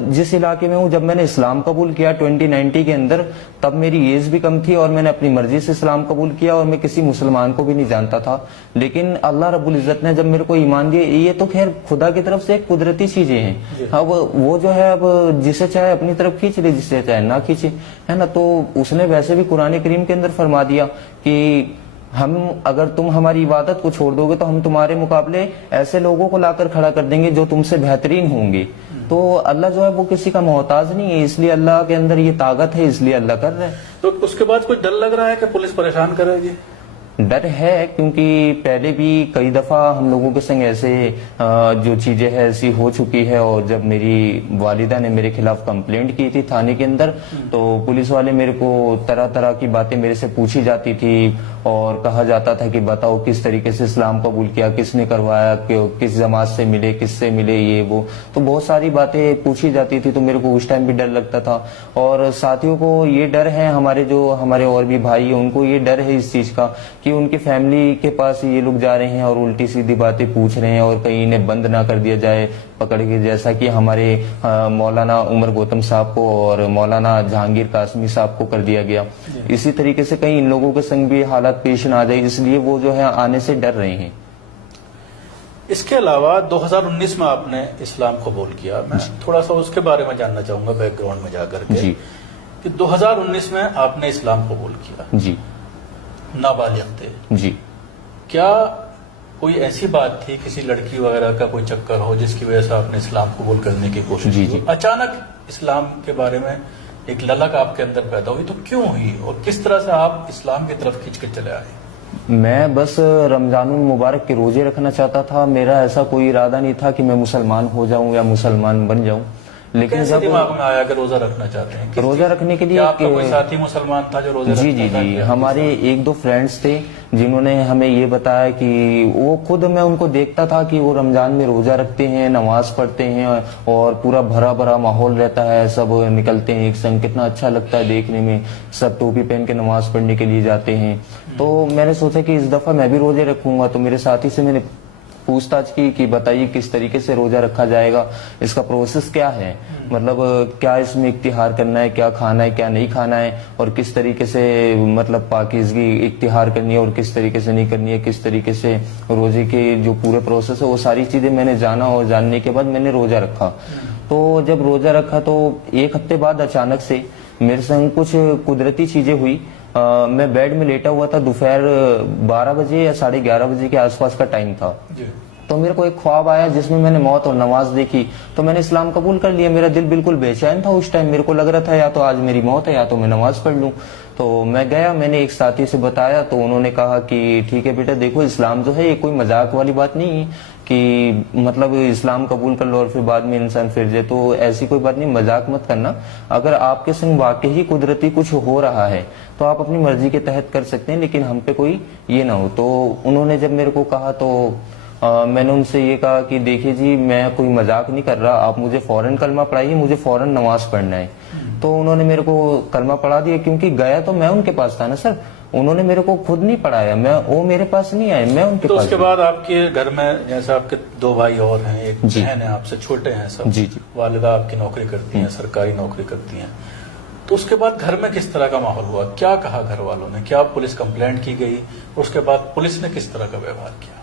जिस इलाके में हूँ, जब मैंने इस्लाम कबूल किया 2090 के अंदर, तब मेरी एज भी कम थी और मैंने अपनी मर्जी से इस्लाम कबूल किया और मैं किसी मुसलमान को भी नहीं जानता था। लेकिन अल्लाह रब्बुल इज्जत ने जब मेरे को ईमान दिया, ये तो खैर खुदा की तरफ से एक कुदरती चीजें हैं। अब वो जो है, अब जिसे चाहे अपनी तरफ खींच ले, जिसे चाहे ना खींचे, है ना। तो उसने वैसे भी कुरान करीम के अंदर फरमा दिया कि हम, अगर तुम हमारी इबादत को छोड़ दोगे तो हम तुम्हारे मुकाबले ऐसे लोगों को लाकर खड़ा कर देंगे जो तुमसे बेहतरीन होंगे। तो अल्लाह जो है वो किसी का मोहताज नहीं है, इसलिए अल्लाह के अंदर ये ताकत है, इसलिए अल्लाह कर रहे हैं। तो उसके बाद कुछ डर लग रहा है कि पुलिस परेशान करेगी? डर है, क्योंकि पहले भी कई दफा हम लोगों के संग ऐसे जो चीजें हैं ऐसी हो चुकी है। और जब मेरी वालिदा ने मेरे खिलाफ कंप्लेंट की थी थाने के अंदर, तो पुलिस वाले मेरे को तरह तरह की बातें मेरे से पूछी जाती थी और कहा जाता था कि बताओ किस तरीके से इस्लाम कबूल किया, किसने करवाया, किस जमात से मिले, किससे मिले, ये वो। तो बहुत सारी बातें पूछी जाती थी, तो मेरे को उस टाइम भी डर लगता था। और साथियों को ये डर है, हमारे और भी भाई हैं, उनको ये डर है इस चीज का कि उनकी फैमिली के पास ये लोग जा रहे हैं और उल्टी सीधी बातें पूछ रहे हैं और कहीं इन्हें बंद ना कर दिया जाए पकड़ के, जैसा कि हमारे मौलाना उमर गौतम साहब को और मौलाना जहांगीर कासमी साहब को कर दिया गया। इसी तरीके से कहीं इन लोगों के संग भी हालात पेश ना आ जाए, इसलिए वो जो है आने से डर रहे हैं। इसके अलावा 2019 में आपने इस्लाम कबूल किया, मैं थोड़ा सा उसके बारे में जानना चाहूंगा बैकग्राउंड में जाकर के जी। कि 2019 में आपने इस्लाम कबूल किया जी, नाबालिग थे जी। क्या कोई ऐसी बात थी, किसी लड़की वगैरह का कोई चक्कर हो जिसकी वजह से आपने इस्लाम कबूल करने की कोशिश जी, की? जी। अचानक इस्लाम के बारे में एक ललक आपके अंदर पैदा हुई, तो क्यों हुई और किस तरह से आप इस्लाम की तरफ खींच के चले आए? मैं बस रमजानुल मुबारक के रोजे रखना चाहता था, मेरा ऐसा कोई इरादा नहीं था कि मैं मुसलमान हो जाऊं या मुसलमान बन जाऊं। लेकिन कैसे जब दिमाग में आया कि रोजा रखना चाहते हैं? किस रोजा चीज- रखने के लिए क्या आपका कोई साथी मुसलमान था जो रोजा जी रखता जी था? जी, क्या? हमारे एक दो फ्रेंड्स थे जिन्होंने हमें ये बताया कि वो खुद, मैं उनको देखता था कि वो रमजान में रोजा रखते हैं, नमाज पढ़ते हैं और पूरा भरा भरा माहौल रहता है, सब निकलते हैं एक संग, कितना अच्छा लगता है देखने में, सब टोपी पहन के नमाज पढ़ने के लिए जाते हैं। तो मैंने सोचा कि इस दफा मैं भी रोजे रखूंगा। तो मेरे साथी से मैंने पूछताछ की कि बताइए किस तरीके से रोजा रखा जाएगा, इसका प्रोसेस क्या है, मतलब क्या इसमें इख्तिहार करना है, क्या खाना है, क्या नहीं खाना है, और किस तरीके से मतलब पाकीज़गी इख्तिहार करनी है और किस तरीके से नहीं करनी है, किस तरीके से रोजे के जो पूरे प्रोसेस है वो सारी चीजें मैंने जाना और जानने के बाद मैंने रोजा रखा। तो जब रोजा रखा तो एक हफ्ते बाद अचानक से मेरे संग कुछ कुदरती चीजें हुई। मैं बेड में लेटा हुआ था, दोपहर 12 बजे या 11:30 बजे के आसपास का टाइम था। तो मेरे को एक ख्वाब आया जिसमें मैंने मौत और नमाज देखी, तो मैंने इस्लाम कबूल कर लिया। मेरा दिल बिल्कुल बेचैन था उस टाइम, मेरे को लग रहा था या तो आज मेरी मौत है या तो मैं नमाज पढ़ लूं। तो मैं गया, मैंने एक साथी से बताया, तो उन्होंने कहा कि ठीक है बेटा, देखो इस्लाम जो है ये कोई मजाक वाली बात नहीं है कि मतलब इस्लाम कबूल कर लो और फिर बाद में इंसान फिर जाए, तो ऐसी कोई बात नहीं, मजाक मत करना। अगर आपके संग वाकई ही कुदरती कुछ हो रहा है तो आप अपनी मर्जी के तहत कर सकते हैं, लेकिन हम पे कोई ये ना हो। तो उन्होंने जब मेरे को कहा तो मैंने उनसे ये कहा कि देखिए जी, मैं कोई मजाक नहीं कर रहा, आप मुझे फौरन कलमा पढ़ाइए, मुझे फौरन नमाज पढ़ना है। तो उन्होंने मेरे को कलमा पढ़ा दिया, क्योंकि गया तो मैं उनके पास था ना सर, उन्होंने मेरे को खुद नहीं पढ़ाया, वो मेरे पास नहीं आए, मैं उनके तो पास। उसके बाद आपके घर में जैसे आपके 2 भाई और हैं, एक बहन है, आपसे छोटे हैं सब, जी जी, वालिदा आपकी नौकरी करती हैं, सरकारी नौकरी करती हैं, तो उसके बाद घर में किस तरह का माहौल हुआ? क्या कहा घर वालों ने? क्या पुलिस कंप्लेंट की गई? उसके बाद पुलिस ने किस तरह का व्यवहार किया?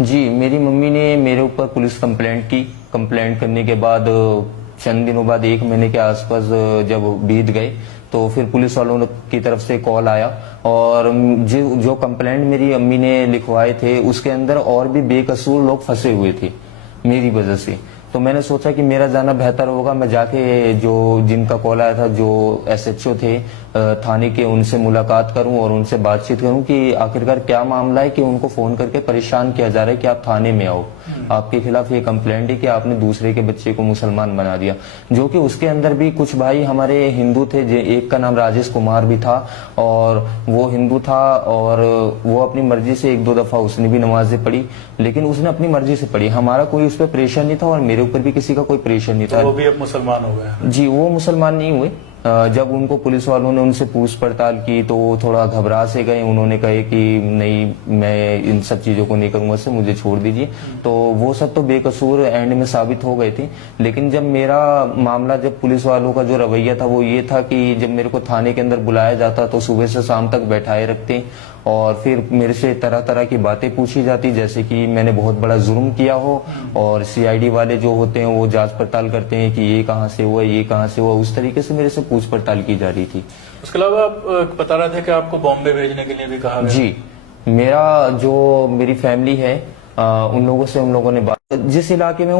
जी, मेरी मम्मी ने मेरे ऊपर पुलिस कंप्लेंट की। कंप्लेंट करने के बाद चंद दिनों बाद, 1 महीने के आसपास जब बीत गए, तो फिर पुलिस वालों की तरफ से कॉल आया और जो कंप्लेंट मेरी अम्मी ने लिखवाए थे उसके अंदर और भी बेकसूर लोग फंसे हुए थे मेरी वजह से। तो मैंने सोचा कि मेरा जाना बेहतर होगा, मैं जाके जो जिनका कॉल आया था, जो एसएचओ थे थाने के, उनसे मुलाकात करूं और उनसे बातचीत करूं कि आखिरकार क्या मामला है कि उनको फोन करके परेशान किया जा रहा है कि आप थाने में आओ, आपके खिलाफ ये कंप्लेंट है कि आपने दूसरे के बच्चे को मुसलमान बना दिया। जो कि उसके अंदर भी कुछ भाई हमारे हिंदू थे, एक का नाम राजेश कुमार भी था और वो हिंदू था और वो अपनी मर्जी से 1-2 दफा उसने भी नमाजें पढ़ी, लेकिन उसने अपनी मर्जी से पढ़ी, हमारा कोई उस पर प्रेशर नहीं था और मेरे ऊपर भी किसी का कोई प्रेशर नहीं था। तो वो भी अब मुसलमान हो गए? जी, वो मुसलमान नहीं हुए, जब उनको पुलिस वालों ने उनसे पूछ पड़ताल की तो वो थोड़ा घबरा से गए, उन्होंने कहे कि नहीं मैं इन सब चीज़ों को नहीं करूँगा, से मुझे छोड़ दीजिए। तो वो सब तो बेकसूर एंड में साबित हो गए थे। लेकिन जब मेरा मामला, जब पुलिस वालों का जो रवैया था वो ये था कि जब मेरे को थाने के अंदर बुलाया जाता तो सुबह से शाम तक बैठाए रखते और फिर मेरे से तरह तरह की बातें पूछी जाती, जैसे कि मैंने बहुत बड़ा जुर्म किया हो, और सीआईडी वाले जो होते हैं वो जांच पड़ताल करते हैं कि ये कहाँ से हुआ, ये कहाँ से हुआ, उस तरीके से मेरे से पूछ पड़ताल की जा रही थी। उसके अलावा आप बता रहे थे कि आपको बॉम्बे भेजने के लिए भी कहा गया। जी, मेरी फैमिली है, उन लोगों से उन लोगों ने बात, जिस इलाके में